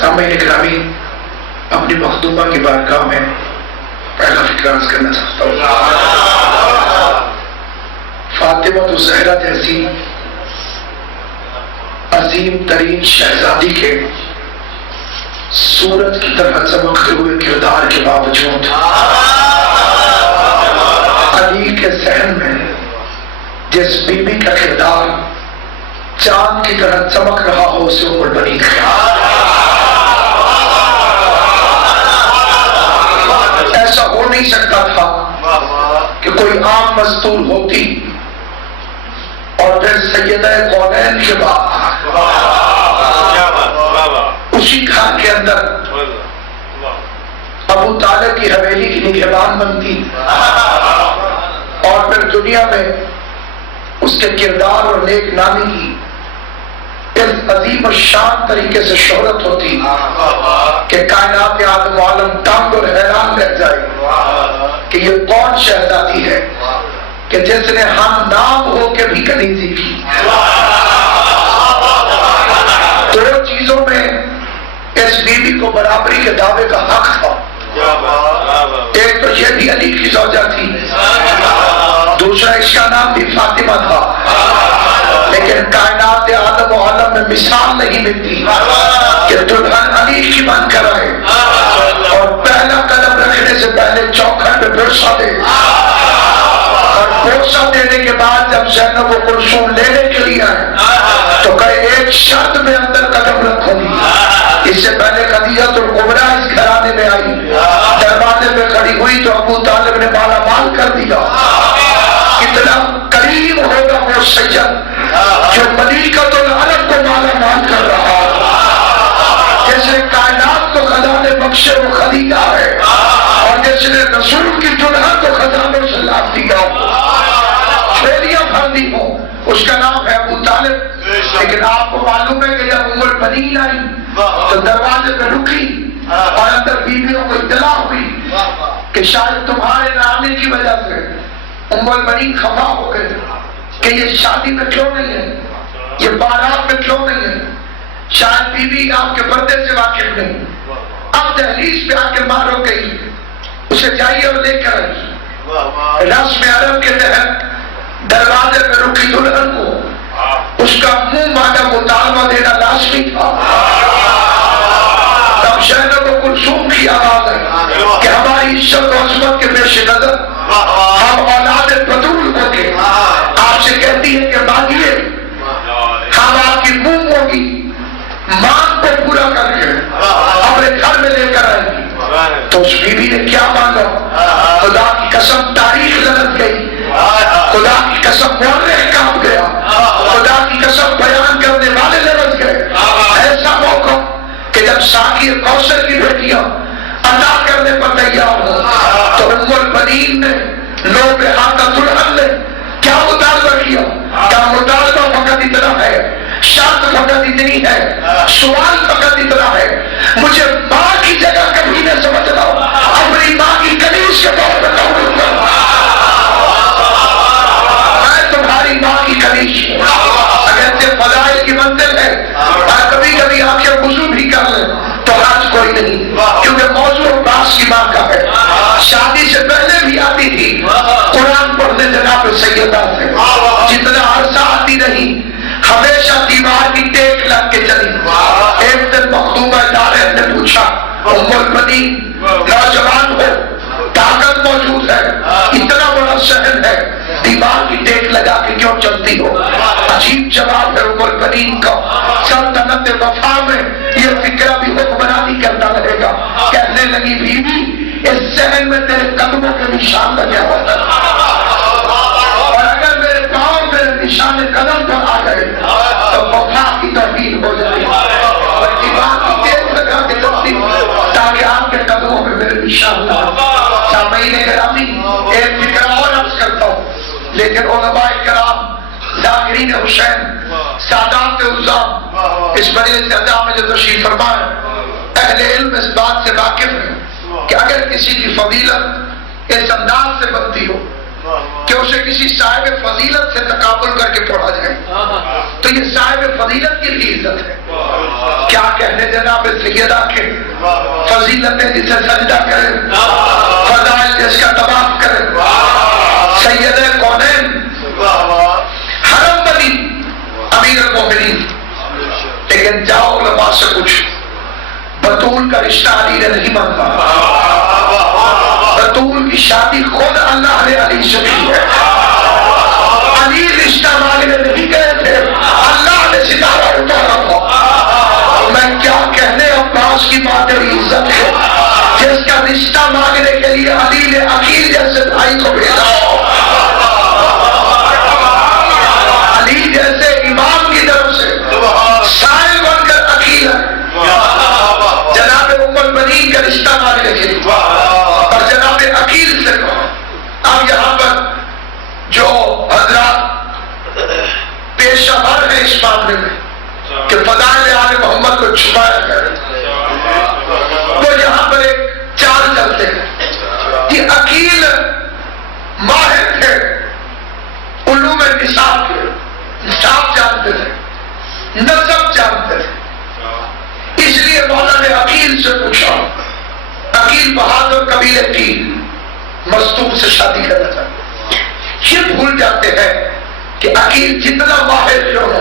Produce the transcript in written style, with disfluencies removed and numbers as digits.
سامعین گرامی، اپنی مخدومہ کی بارگاہ میں پہلا فکر عرض کرنا چاہتا ہوں۔ فاطمہ الزہرا جیسی عظیم ترین شہزادی کے سورج کی طرح چمکتے ہوئے کردار کے باوجود علی کے ذہن میں جس بی بی کا کردار چاند کی طرح چمک رہا ہو اسے ام البنین خیال۔ ایسا ہو نہیں سکتا تھا کہ کوئی عام مستور ہوتی اور پھر سیدہ کونین کے بعد اسی گھر کے اندر ابو طالب کی حویلی کی نگہبان بنتی اور پھر دنیا میں اس کے کردار اور نیک نامی کی اس عظیم الشان طریقے سے شہرت ہوتی کہ کائنات عالم و عالم تنگ اور حیران رہ جائے کہ یہ کون شہزادی ہے کہ جس نے ہم نام ہو کے بھی کنیزی کی۔ دو چیزوں میں اس بیوی کو برابری کے دعوے کا حق تھا، ایک تو یہ بھی علی کی زوجہ تھی، دوسرا اس کا نام بھی فاطمہ تھا، لیکن کائنات عالم و عالم میں مثال نہیں ملتی کہ دلہن علی کی بن کر آئے اور پہلا قدم رکھنے سے پہلے چوکھٹ پہ بوسہ دے، اور بوسہ دینے کے بعد جب زینب و کلثوم لینے کے لیے آئے تو کہے ایک شرط میں اندر قدم رکھوں گی۔ اس سے پہلے خدیجہ الکبریٰ اس گھرانے میں آئی، دروازے میں کھڑی ہوئی تو ابو طالب نے مالا مال کر دیا۔ کتنا قریب ہوگا وہ سید جو ملیکۃ العرب کو مالا مال کر رہا، جیسے کائنات کو خزانے بخشے وہ خدیجہ ہے، اور جس نے رسول کی دلہن کو خزانوں سے لاد دیا، چھوڑیاں بھر دی ہوں، اس کا نام ہے ابو طالب۔ لیکن آپ کو معلوم ہے کہ جب ام البنین آئی تو دروازے پہ رکی اور اندر بیویوں کو اطلاع ہوئی کہ شاید تمہارے نہ آنے کی وجہ سے ام البنین خفا ہو گئے کہ یہ شادی میں کیوں نہیں ہے، یہ بارات میں کیوں نہیں ہے، شاید بیوی آپ کے پردے سے واقف نہیں۔ اب دہلیز پہ آ کے مارو گئی، اسے جائیے اور لے کر آئی۔ رسم عرب کے تحت دروازے پہ رکی دلہن کو اس کا منہ مانگا مطالبہ دینا لازمی تھا۔ تب زینب و کلثوم کی آواز ہے کہ ہماری عزت و عظمت کے پیش نظر ہم اولاد بطول ہو کے آپ سے کہتی ہے کہ مانگیے، ہم آپ کی منہ ہوگی مانگ کو پورا کر کے اپنے گھر میں لے کر آئیں گی۔ تو اس بیوی نے کیا مانگا؟ خدا کی قسم تاریخ لڑک گئی، خدا کی قسم مورخ کام گیا، خدا کی قسم بیان کرنے والے لڑک گئے۔ ایسا موقع کہ جب ساقی کوثر کی بیٹیاں ادا کرنے پر تیار ہو تو ام البنین نے لوگ ہاتھ دلہن نے کیا مطالبہ کیا؟ کیا مطالبہ فقط اتنا ہے، شرط فقط اتنی ہے، سوال فقط اتنا ہے، مجھے ماں کی جگہ کبھی نہ سمجھ لو، اپنی ماں کی کنیز کے طور پر قبول کرو، میں تمہاری ماں کی کنیز ہوں۔ اگر یہ فضائل کی منزل ہے اور کبھی کبھی آنکھیں وضو بھی کر لیں تو حرج کوئی نہیں، کیونکہ موضوع عباس کی ماں کا ہے، شادی سے پہلے بھی آتی تھی قرآن پڑھنے جناب سیدہ سے، جتنا عرصہ آتی رہی ہمیشہ دیوار کی ٹیک لگ کے چلی۔ ایک دن مخدومہ دارین نے پوچھا ام البنین نوجوان ہو، طاقت موجود ہے، اتنا بڑا شہر ہے، دیوار کی ٹیک لگا کے کیوں چلتی ہو؟ عجیب جواب ہے ام البنین کا۔ سلطنت وفا میں یہ فکرہ بھی حکمرانی کرتا رہے گا۔ کہنے لگی بیوی اس ذہن میں تیرے قدموں کے نشان لگے ہوئے، اور اگر میرے پاؤں میرے نشان قدم پر آ گئے تو وفا کی توہین ہو جائے گی، اور دیوار کی ٹیک لگا کے چلتی تاکہ آپ کے قدموں میں میرے نشان لگے۔ سامعین گرامی، ایک فکرہ اور عرض کرتا ہوں، لیکن علماء کرام ذاکرین حسین سادات عظام اس مجلس عطا میں جو تشریف فرمائے، اہل علم اس بات سے واقف ہیں کہ اگر کسی کی فضیلت اس انداز سے بنتی ہو کہ اسے کسی صاحب فضیلت سے تقابل کر کے پڑھا جائے تو یہ صاحب فضیلت کی بھی عزت ہے۔ کیا کہنے جناب سیدہ فضیلتیں جسے سجدہ کرے، فضائل جس کا طواف کرے، سید کونین، حرم بنی امیر المومنین. لیکن جاؤ علماء سے پوچھو، بطول کا رشتہ علی نے نہیں مانگا. بطول کی شادی خود اللہ نے علی سے کی ہے. علی رشتہ مانگنے نہیں گئے تھے، اللہ نے ستارہ اتارا تھا. میں کیا کہنے عباس کی مادری عزت ہے جس کا رشتہ مانگنے کے لیے علی نے عقیل جیسے بھائی کو بھیجا. علی جیسے امام کی طرف سے سائل بن کر عقیل ہے جناب ام البنین کا رشتہ مانگنے کے لیے، اور جناب عقیل سے کہا. اب یہاں پر جو حضرات پیشہ ور ہیں اس معاملے میں کہ فضائل آل محمد کو چھپایا کرے، وہ یہاں پر ایک چال چلتے ہیں کہ عقیل ماہر تھے علوم نصاب کے، نصاب جانتے تھے، نصب جانتے تھے. اس لیے مولا نے عقیل سے پوچھا، عقیل بہادر قبیلے کی مستوب سے شادی کرنا چاہتے. یہ بھول جاتے ہیں کہ عقیل جتنا ماہر کیوں ہو